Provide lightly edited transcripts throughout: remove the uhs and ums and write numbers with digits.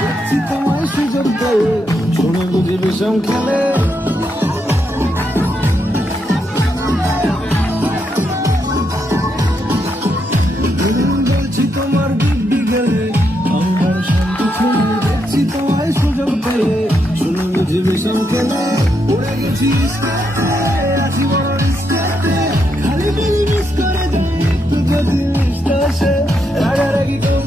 দেখছি তোমায় সুযোগ পেয়ে শুনে বুঝি বিষম খেলে বলছি তোমার দিব্যি গেলে আমি বড় শান্ত ছেলে দেখছি তোমায় সুযোগ পেয়ে শুনে বুঝি বিষম খেলে উড়ে গেছি আছি বড় রিস্কেতে খালি বলি মিস করে যাই একটু যদি মিসটা আসে রাগারাগি কেউ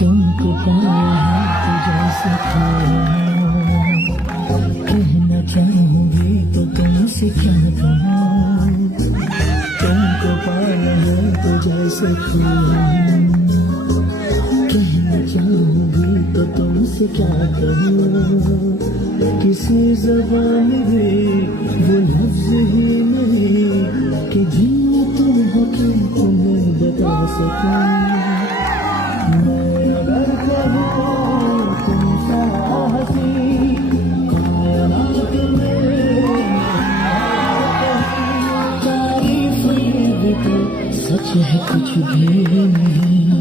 तुमको पाया है तो जैसे कहना चाहूंगी तो तुमसे क्या कहूँ तुमको पाया है तो जैसे कहना चाहूंगी तो तुमसे क्या कहूँ किसी जबान में वो लफ्ज ही नहीं कि जिन्हें तुम हो कि तुम्हें बता सकूं सच है कुछ भी नहीं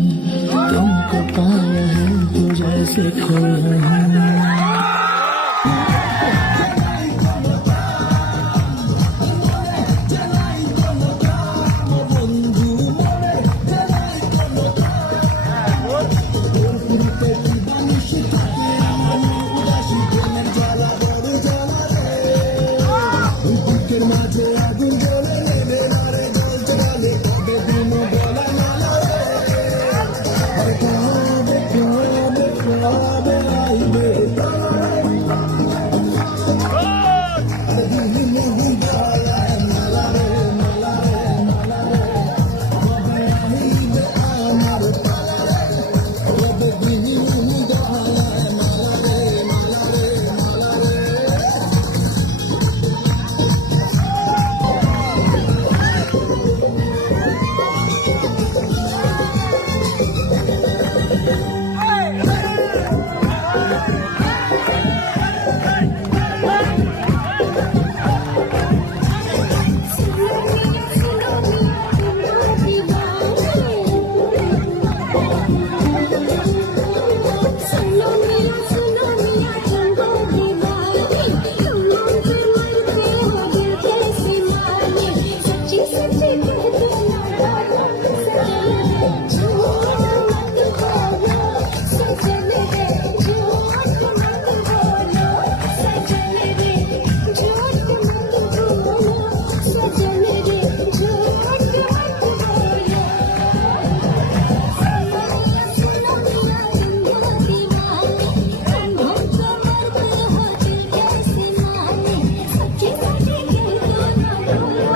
तुमको पाया है तो जैसे खोया हूँ लो